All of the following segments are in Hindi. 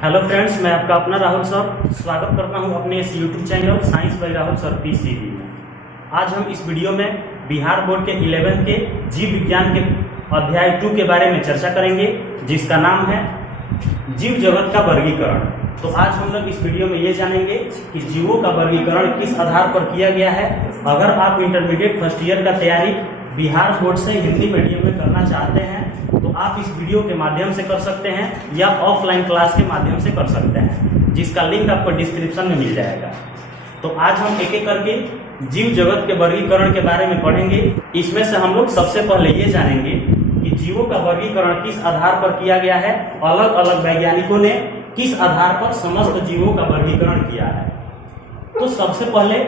हेलो फ्रेंड्स, मैं आपका अपना राहुल सर स्वागत करता हूं अपने इस YouTube channel science by Rahul sir PCB में। आज हम इस वीडियो में बिहार बोर्ड के 11th के जीव विज्ञान के अध्याय 2 के बारे में चर्चा करेंगे, जिसका नाम है जीव जगत का वर्गीकरण। तो आज हम लोग इस वीडियो में ये जानेंगे कि जीवों का वर्गीकरण किस आधार पर किया गया है। अगर आप इंटरमीडिएट फर्स्ट ईयर का तैयारी बिहार बोर्ड से हिंदी मीडियम में करना चाहते हैं तो आप इस वीडियो के माध्यम से कर सकते हैं या ऑफलाइन क्लास के माध्यम से कर सकते हैं, जिसका लिंक आपको डिस्क्रिप्शन में मिल जाएगा। तो आज हम एक एक करके जीव जगत के वर्गीकरण के बारे में पढ़ेंगे। इसमें से हम लोग सबसे पहले ये जानेंगे कि जीवों का वर्गीकरण किस आधार पर किया गया है। अलग अलग वैज्ञानिकों ने किस आधार पर समस्त जीवों का वर्गीकरण किया है। तो सबसे पहले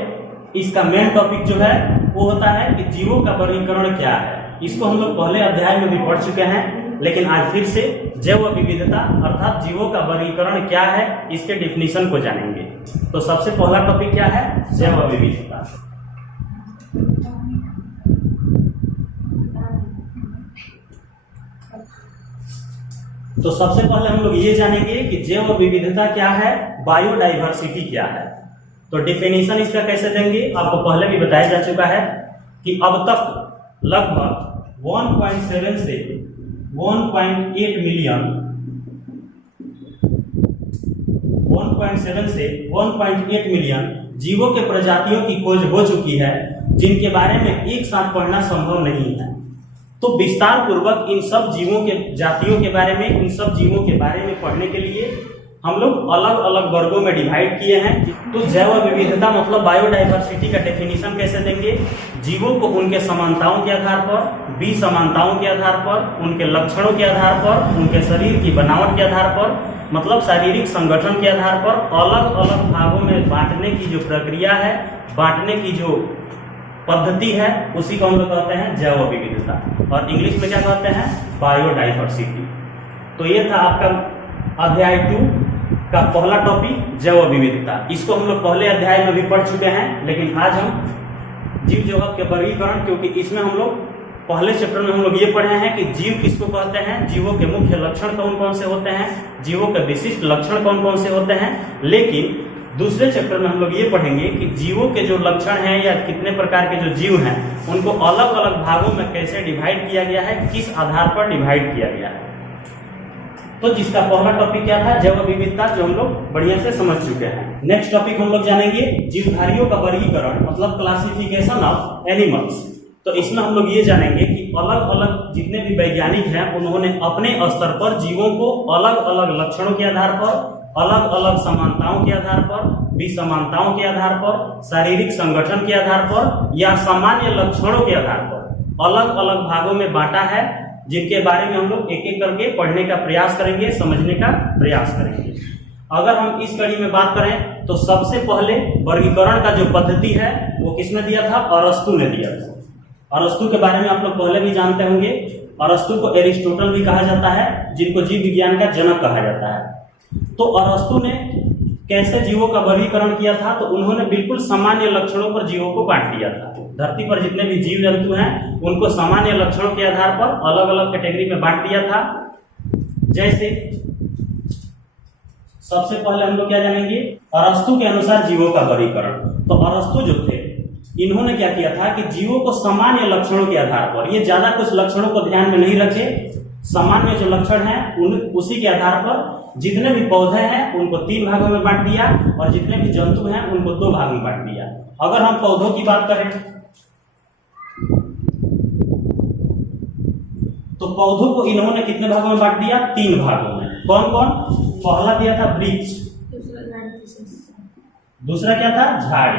इसका मेन टॉपिक जो है वो होता है कि जीवों का वर्गीकरण क्या है। इसको हम लोग पहले अध्याय में भी पढ़ चुके हैं, लेकिन आज फिर से जैव विविधता अर्थात जीवों का वर्गीकरण क्या है इसके डिफिनीशन को जानेंगे। तो सबसे पहला टॉपिक क्या है? जैव विविधता। तो सबसे पहले हम लोग ये जानेंगे कि जैव विविधता क्या है, बायोडाइवर्सिटी क्या है। तो डिफिनीशन इसका कैसे देंगे, आपको पहले भी बताया जा चुका है कि अब तक लगभग 1.7 से 1.8 मिलियन 1.7 से 1.8 मिलियन जीवों के प्रजातियों की खोज हो चुकी है, जिनके बारे में एक साथ पढ़ना संभव नहीं है। तो विस्तार पूर्वक इन सब जीवों के जातियों के बारे में, इन सब जीवों के बारे में पढ़ने के लिए हम लोग अलग अलग वर्गों में डिवाइड किए हैं। तो जैव विविधता मतलब बायोडाइवर्सिटी का डेफिनेशन कैसे देंगे? जीवों को उनके समानताओं के आधार पर, विसमानताओं के आधार पर, उनके लक्षणों के आधार पर, उनके शरीर की बनावट के आधार पर, मतलब शारीरिक संगठन के आधार पर अलग अलग भागों में बांटने की जो प्रक्रिया है, बांटने की जो पद्धति है, उसी को हम लोग कहते हैं जैव विविधता, और इंग्लिश में क्या कहते हैं? बायोडाइवर्सिटी। तो ये था आपका अध्याय 2 का पहला टॉपिक जैव विविधता। इसको हम लोग पहले अध्याय में भी पढ़ चुके हैं, लेकिन आज हम जीव जगत के वर्गीकरण, क्योंकि इसमें हम लोग पहले चैप्टर में हम लोग ये पढ़े हैं कि जीव किसको कहते हैं, जीवों के मुख्य लक्षण कौन कौन से होते हैं, जीवों के विशिष्ट लक्षण कौन कौन से होते हैं। लेकिन दूसरे चैप्टर में हम लोग ये पढ़ेंगे कि जीवों के जो लक्षण हैं या कितने प्रकार के जो जीव हैं उनको अलग अलग भागों में कैसे डिवाइड किया गया है, किस आधार पर डिवाइड किया गया है। तो जिसका पहला टॉपिक क्या था? जैव विविधता, जो हम लोग बढ़िया से समझ चुके हैं। नेक्स्ट टॉपिक हम लोग जानेंगे जीवधारियों का वर्गीकरण मतलब क्लासिफिकेशन ऑफ एनिमल्स। तो इसमें हम लोग ये जानेंगे कि अलग अलग जितने भी वैज्ञानिक हैं उन्होंने अपने स्तर पर जीवों को अलग अलग लक्षणों के आधार पर, अलग अलग समानताओं के आधार पर, विसमानताओं के आधार पर, शारीरिक संगठन के आधार पर या सामान्य लक्षणों के आधार पर अलग अलग भागों में बांटा है, जिनके बारे में हम लोग एक एक करके पढ़ने का प्रयास करेंगे, समझने का प्रयास करेंगे। अगर हम इस कड़ी में बात करें तो सबसे पहले वर्गीकरण का जो पद्धति है वो किसने दिया था? अरस्तु ने दिया था। अरस्तु के बारे में आप लोग पहले भी जानते होंगे। अरस्तु को एरिस्टोटल भी कहा जाता है, जिनको जीव विज्ञान का जनक कहा जाता है। तो अरस्तु ने कैसे जीवों का वर्गीकरण किया था? तो उन्होंने बिल्कुल सामान्य लक्षणों पर जीवों को बांट दिया था। धरती पर जितने भी जीव जंतु हैं उनको सामान्य लक्षणों के आधार पर अलग अलग कैटेगरी में बांट दिया था। जैसे सबसे पहले हम लोग क्या जानेंगे? अरस्तु के अनुसार जीवों का वर्गीकरण। तो अरस्तु जो थे इन्होंने क्या किया था कि जीवों को सामान्य लक्षणों के आधार पर, ये ज्यादा कुछ लक्षणों को ध्यान में नहीं रखे, सामान्य जो लक्षण हैं उसी के आधार पर जितने भी पौधे हैं उनको 3 भागों में बांट दिया और जितने भी जंतु हैं उनको 2 भागों में बांट दिया। अगर हम पौधों की बात करें तो पौधों को इन्होंने कितने भागों में बांट दिया? 3 भागों में। कौन कौन? पहला दिया था वृक्ष, दूसरा क्या था? झाड़ी,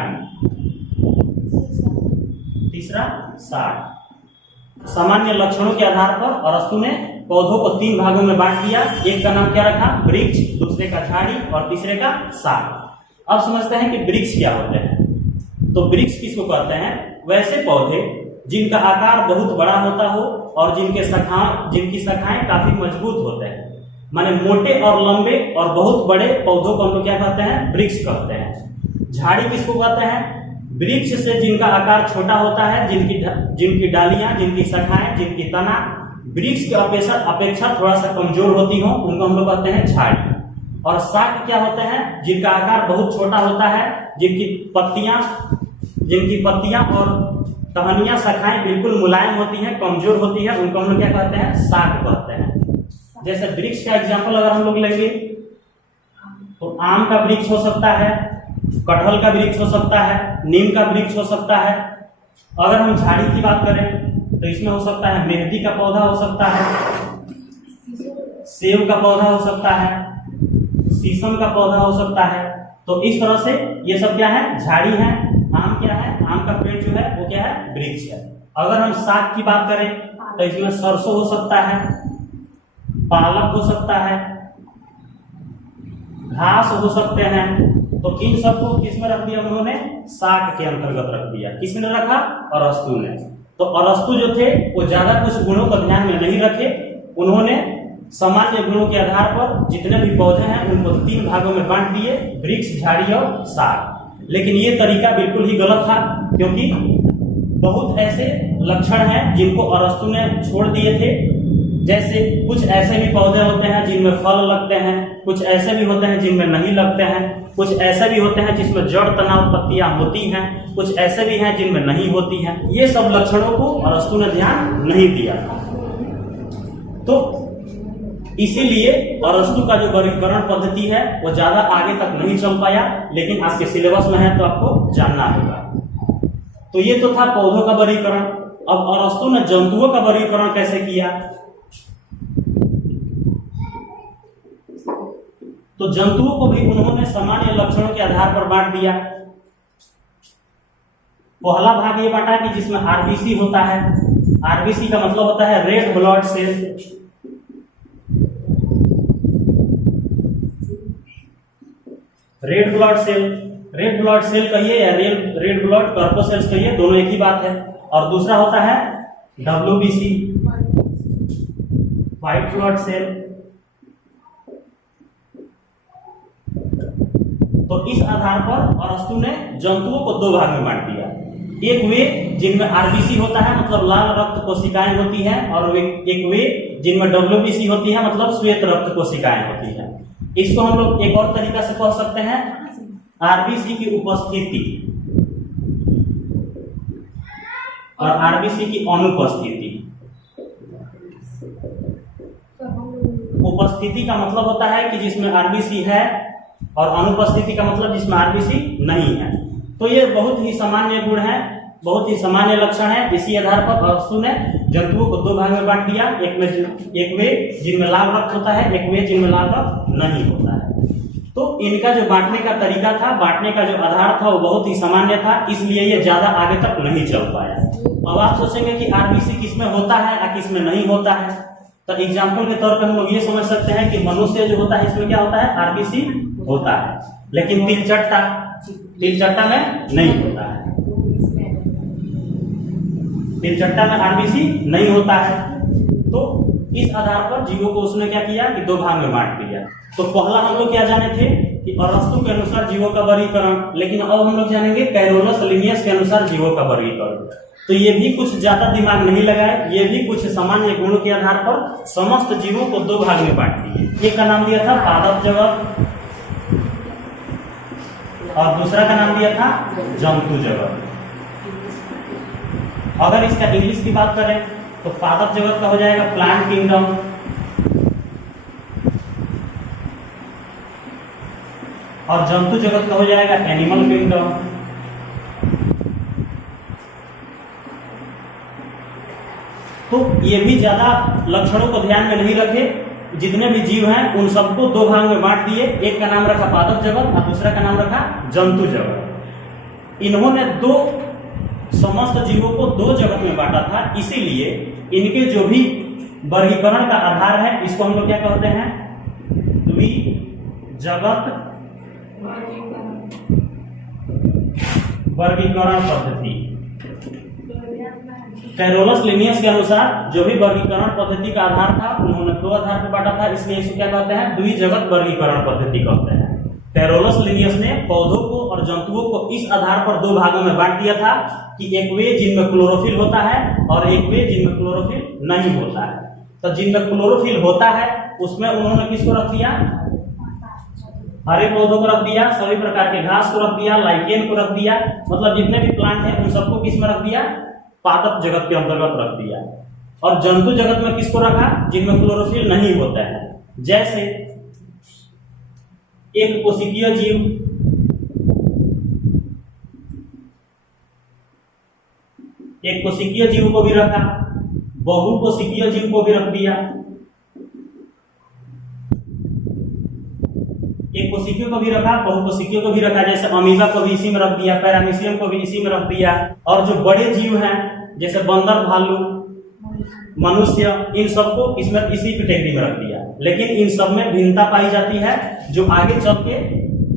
तीसरा साड़। सामान्य लक्षणों के आधार पर अरस्तु ने पौधों को 3 भागों में बांट दिया। एक का नाम क्या रखा? वृक्ष, दूसरे का झाड़ी और तीसरे का साड़। अब समझते हैं कि वृक्ष क्या होते हैं। तो वृक्ष किसको कहते हैं? वैसे पौधे जिनका आकार बहुत बड़ा होता हो और जिनकी शाखाएं काफी मजबूत होते हैं, माने मोटे और लंबे और बहुत बड़े पौधों को हम लोग क्या कहते हैं? वृक्ष कहते हैं। झाड़ी किसको कहते हैं? वृक्ष से जिनका आकार छोटा होता है, जिनकी डालियां, जिनकी शाखाएं, जिनकी तना वृक्ष की अपेक्षा थोड़ा सा कमजोर होती हो, उनको हम लोग कहते हैं झाड़ी। और शाक क्या होते हैं, जिनका आकार बहुत छोटा होता है, जिनकी पत्तियां और टहनियां शाखाएं बिल्कुल मुलायम होती हैं, कमजोर होती है, उनको हम लोग क्या कहते हैं, शाक कहते हैं। जैसे वृक्ष का एग्जाम्पल अगर हम लोग लेंगे तो आम का वृक्ष हो सकता है, कटहल का वृक्ष हो सकता है, नीम का वृक्ष हो सकता है। अगर हम झाड़ी की बात करें तो इसमें हो सकता है मेहंदी का पौधा हो सकता है, सेब का पौधा हो सकता है, शीशम का पौधा हो सकता है। तो इस तरह से ये सब क्या है, झाड़ी है। आम क्या है, आम का पेड़ जो है वो क्या है, वृक्ष है। अगर हम साग की बात करें तो इसमें सरसों हो सकता है, पालक हो सकता है, घास हो सकते हैं। तो इन सबको किसमें रख दिया उन्होंने, साग के अंतर्गत रख दिया। किसने रखा, अरस्तु ने। तो अरस्तु जो थे वो ज्यादा कुछ गुणों को ध्यान में नहीं रखे, उन्होंने सामान्य गुणों के आधार पर जितने भी पौधे हैं उनको 3 भागों में बांट दिए, वृक्ष, झाड़ी और साग। लेकिन ये तरीका बिल्कुल ही गलत था, क्योंकि बहुत ऐसे लक्षण हैं जिनको अरस्तु ने छोड़ दिए थे। जैसे कुछ ऐसे भी पौधे होते हैं जिनमें फल लगते हैं, कुछ ऐसे भी होते हैं जिनमें नहीं लगते हैं, कुछ ऐसे भी होते हैं जिसमें जड़ तना उत्पत्तियां होती हैं, कुछ ऐसे भी हैं जिनमें नहीं होती हैं। ये सब लक्षणों को अरस्तु ने ध्यान नहीं दिया। तो इसीलिए अरस्तु का जो वर्गीकरण पद्धति है वो ज्यादा आगे तक नहीं चल पाया, लेकिन आपके सिलेबस में है तो आपको जानना होगा। तो ये तो था पौधों का वर्गीकरण। अब अरस्तु ने जंतुओं का वर्गीकरण कैसे किया, तो जंतुओं को भी उन्होंने सामान्य लक्षणों के आधार पर बांट दिया। पहला भाग ये बांटा कि जिसमें आरबीसी होता है। आरबीसी का मतलब होता है red blood cell. Red blood cell कहिए या रेड ब्लड कॉर्पोसेल्स कहिए, दोनों एक ही बात है। और दूसरा होता है डब्ल्यूबीसी, व्हाइट ब्लड सेल। तो इस आधार पर अरस्तु ने जंतुओं को 2 भाग में बांट दिया। एक वे जिनमें आरबीसी होता है, मतलब लाल रक्त कोशिकाएं होती हैं, और एक वे जिनमें डब्ल्यूबीसी होती है, मतलब श्वेत रक्त कोशिकाएं होती हैं। इसको हम लोग एक और तरीका से कह सकते हैं, आरबीसी की उपस्थिति और आरबीसी की अनुपस्थिति। उपस्थिति का मतलब होता है कि जिसमें आरबीसी है, और अनुपस्थिति का मतलब जिसमें आरबीसी नहीं है। तो ये बहुत ही सामान्य गुण है, बहुत ही सामान्य लक्षण है। इसी आधार पर अरस्तु ने जंतुओं को 2 भाग में बांट दिया, एक वे जिनमें लाल रक्त होता है, एक वे जिनमें लाल रक्त नहीं होता है। तो इनका जो बांटने का तरीका था, बांटने का जो आधार था, वो बहुत ही सामान्य था, इसलिए ये ज्यादा आगे तक नहीं चल पाया। अब आप सोचेंगे कि आरबीसी किसमें होता है या किसमें नहीं होता है। तो एग्जाम्पल के तौर पर हम लोग ये समझ सकते हैं कि मनुष्य जो होता है इसमें क्या होता है, आरबीसी होता है, लेकिन तिलचट्टा में नहीं होता है। तिलचट्टा में आरबीसी नहीं होता है। तो इस आधार पर जीवों को उसने क्या किया कि 2 भाग में बांट दिया। तो पहला हम लोग क्या जाने थे कि अरस्तु के अनुसार जीवों का वर्गीकरण, लेकिन अब हम लोग जानेंगे कैरोलस लिनियस के अनुसार जीवों का वर्गीकरण। तो ये भी कुछ ज्यादा दिमाग नहीं लगाए, ये भी कुछ सामान्य गुणों के आधार पर समस्त जीवों को 2 भाग में बांट दिए। एक का नाम दिया था पादप जगत और दूसरा का नाम दिया था जंतु जगत। अगर इसका इंग्लिश की बात करें तो पादप जगत का हो जाएगा प्लांट किंगडम, और जंतु जगत का हो जाएगा एनिमल किंगडम। तो ये भी ज्यादा लक्षणों को ध्यान में नहीं रखे, जितने भी जीव हैं उन सबको 2 भाग में बांट दिए। एक का नाम रखा पादप जगत और दूसरा का नाम रखा जंतु जगत। इन्होंने समस्त जीवों को 2 जगत में बांटा था, इसीलिए इनके जो भी वर्गीकरण का आधार है इसको हम लोग क्या कहते हैं, द्विजगत वर्गीकरण पद्धति। कैरोलस लिनियस के अनुसार जो भी वर्गीकरण पद्धति का आधार था उन्होंने 2 आधार पर बांटा था, इसलिए इसे क्या कहते हैं, द्विजगत वर्गीकरण पद्धति कहते हैं। कैरोलस लिनियस ने पौधों को और जंतुओं को इस आधार पर 2 भागों में बांट दिया था कि एक वे जिनमें क्लोरोफिल होता है और एक वे जिनमें क्लोरोफिल नहीं होता है। तो जिनमें क्लोरोफिल होता है उसमें उन्होंने किसको रख दिया, हरे पौधों को रख दिया, सभी प्रकार के घास को रख दिया, लाइकेन को रख दिया, मतलब जितने भी प्लांट हैं उन सबको किस में रख दिया, पादप जगत के अंतर्गत रख दिया। और जंतु जगत में किसको रखा, जिनमें क्लोरोफिल नहीं होता है, जैसे एक कोशिकीय जीव, एक कोशिकीय जीव को भी रखा, बहुकोशिकीय जीव को भी रख दिया, एक कोशिकीय को भी रखा, बहुकोशिकीय को भी रखा, जैसे अमीबा को भी इसी में रख दिया, पैरामीशियम को भी इसी में रख दिया। और जो बड़े जीव हैं जैसे बंदर, भालू, मनुष्य, इन सबको इसमें इसी कैटेगरी में रख दिया। लेकिन इन सब में भिन्नता पाई जाती है, जो आगे चल के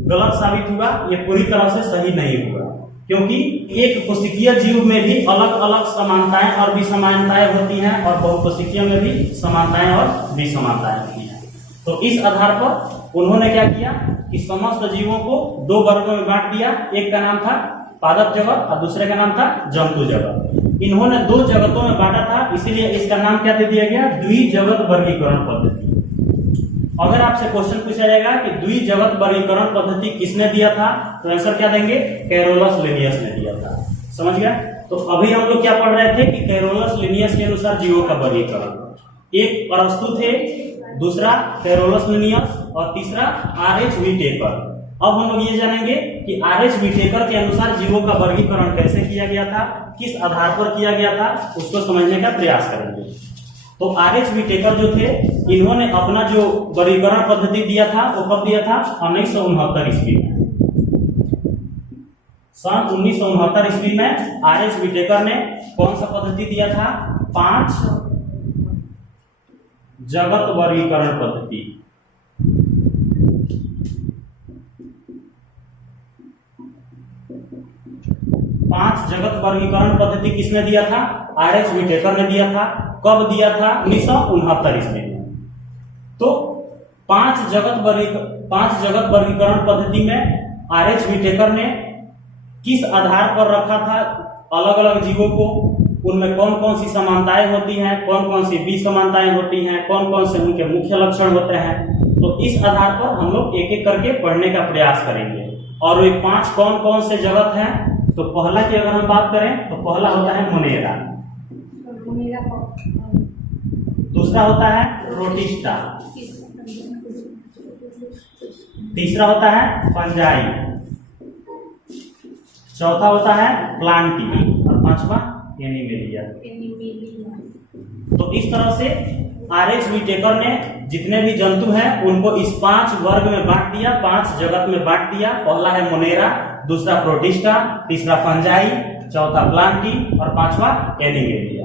गलत साबित हुआ, ये पूरी तरह से सही नहीं हुआ, क्योंकि एक कोशिकीय जीव में भी अलग अलग समानताएं और विसमानताएं होती हैं, और बहुकोशिकीय में भी समानताएं और विसमानताएं होती हैं। तो इस आधार पर उन्होंने क्या किया कि समस्त जीवों को दो वर्गों में बांट दिया, एक का नाम था पादप जगत और दूसरे का नाम था जंतु जगत। इन्होंने दो जगतों में बांटा था, इसीलिए इसका नाम क्या दे दिया गया, द्विजगत वर्गीकरण पद्धति। अगर आपसे क्वेश्चन पूछा जाएगा कि द्विजगत वर्गीकरण पद्धति किसने दिया था, तो आंसर क्या देंगे, कैरोलस लिनियस ने दिया था। समझ गया। तो अभी हम लोग क्या पढ़ रहे थे कि कैरोलस लिनियस के अनुसार जीवों का वर्गीकरण, एक अरस्तु थे, दूसरा कैरोलस लिनियस और तीसरा आरएच व्हिटेकर। अब हम लोग ये जानेंगे कि आरएच व्हिटेकर के अनुसार जीवों का वर्गीकरण कैसे किया गया था, किस आधार पर किया गया था, उसको समझने का प्रयास करेंगे। तो आरएच व्हिटेकर जो थे, इन्होंने अपना जो वर्गीकरण पद्धति दिया था वो कब दिया था, 1969 ईस्वी में। सन 1969 ईस्वी में आरएच व्हिटेकर ने कौन सा पद्धति दिया था, 5 जगत वर्गीकरण पद्धति। पांच जगत वर्गीकरण पद्धति किसने दिया था, आरएच व्हिटेकर ने दिया था। कब दिया था, 1969 ईस्वी में। तो पांच जगत वर्गीकरण पद्धति में आरएच व्हिटेकर ने किस आधार पर रखा था अलग अलग जीवों को, उनमें कौन कौन सी समानताएं होती हैं, कौन कौन सी विसमानताएं होती हैं, कौन कौन से उनके मुख्य लक्षण होते हैं। तो इस आधार पर हम लोग एक एक करके पढ़ने का प्रयास करेंगे। और वे 5 कौन कौन से जगत हैं, तो पहला की अगर हम बात करें तो पहला होता है मोनेरा, दूसरा होता है प्रोटिस्टा, तीसरा होता है फंजाई, चौथा होता है प्लांटी और पांचवा एनिमेलिया। तो इस तरह से आरएच व्हिटेकर ने जितने भी जंतु हैं उनको इस 5 वर्ग में बांट दिया, 5 जगत में बांट दिया। पहला है मोनेरा, दूसरा प्रोटिस्टा, तीसरा फंजाई, चौथा प्लांटी और पांचवा एनिमेलिया।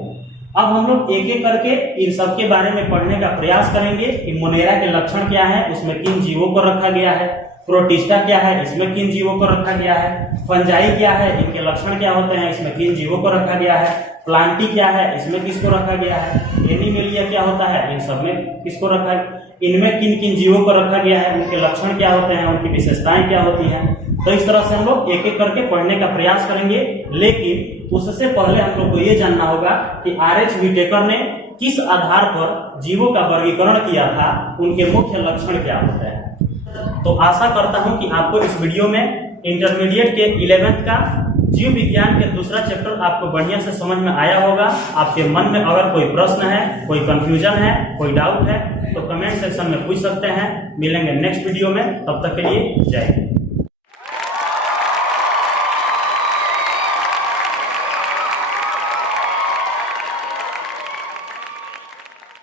अब हम लोग एक एक करके इन सब के बारे में पढ़ने का प्रयास करेंगे कि मोनेरा के लक्षण क्या है, उसमें किन जीवों को रखा गया है, प्रोटिस्टा क्या है, इसमें किन जीवों को रखा गया है, फंजाई क्या है, इनके लक्षण क्या होते हैं, इसमें किन जीवों को रखा गया है, प्लांटी क्या है, इसमें किसको रखा गया है, एनिमेलिया क्या होता है, इन सब में किसको रखा है, इनमें किन किन जीवों को रखा गया है, उनके लक्षण क्या होते हैं, उनकी विशेषताएं क्या होती हैं। तो इस तरह से हम लोग एक एक करके पढ़ने का प्रयास करेंगे। लेकिन उससे पहले हम लोग को ये जानना होगा कि आरएच व्हिटेकर ने किस आधार पर जीवों का वर्गीकरण किया था, उनके मुख्य लक्षण क्या होते हैं। तो आशा करता हूं कि आपको इस वीडियो में इंटरमीडिएट के 11th का जीव विज्ञान के दूसरा चैप्टर आपको बढ़िया से समझ में आया होगा। आपके मन में अगर कोई प्रश्न है, कोई कंफ्यूजन है, कोई डाउट है, तो कमेंट सेक्शन में पूछ सकते हैं। मिलेंगे नेक्स्ट वीडियो में, तब तक के लिए जय हिंद।